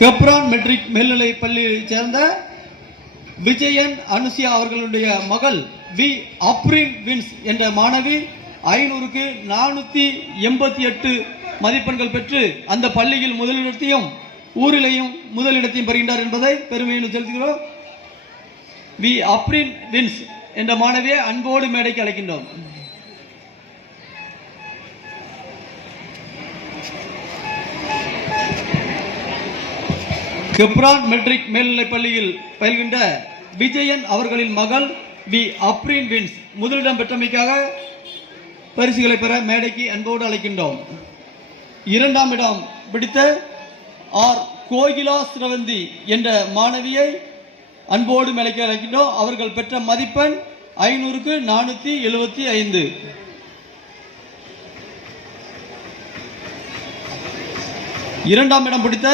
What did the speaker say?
கெப்ரான் matric மேல்நிலை பள்ளியைச் சேர்ந்த விஜயன் அனுசியா அவர்களுடைய மகள் வி அப்ரின் வின்ஸ் என்ற மாணவி 500க்கு 488 மதிப்பெண்கள் பெற்று அந்த பள்ளியில் முதலிடத்தையும் ஊரிலேயும் முதலிடத்தையும் பெறுகின்றார் என்பதை பெருமையுடன் செலுத்துகிறோம். வி அப்ரின் வின்ஸ் என்ற மாணவியை அன்போடு மேடைக்கு அழைக்கின்றோம். கெப்ரான் மெட்ரிக் மேல்நிலைப் பள்ளியில் பயில்கின்ற விஜயன் அவர்களின் மகள் வி அப்ரின் வின்ஸ் முதலிடம் பெற்றமைக்காக பரிசுகளை பெற மேடைக்கு அன்போடு அழைக்கின்றோம். 2ஆம் இடம் பிடித்த ஆர் கோகிலா சிரவந்தி என்ற மாணவியை அன்போடு மேடைக்கு அழைக்கின்றோம். அவர்கள் பெற்ற மதிப்பெண் 500க்கு 475. 2ஆம் இடம் பிடித்த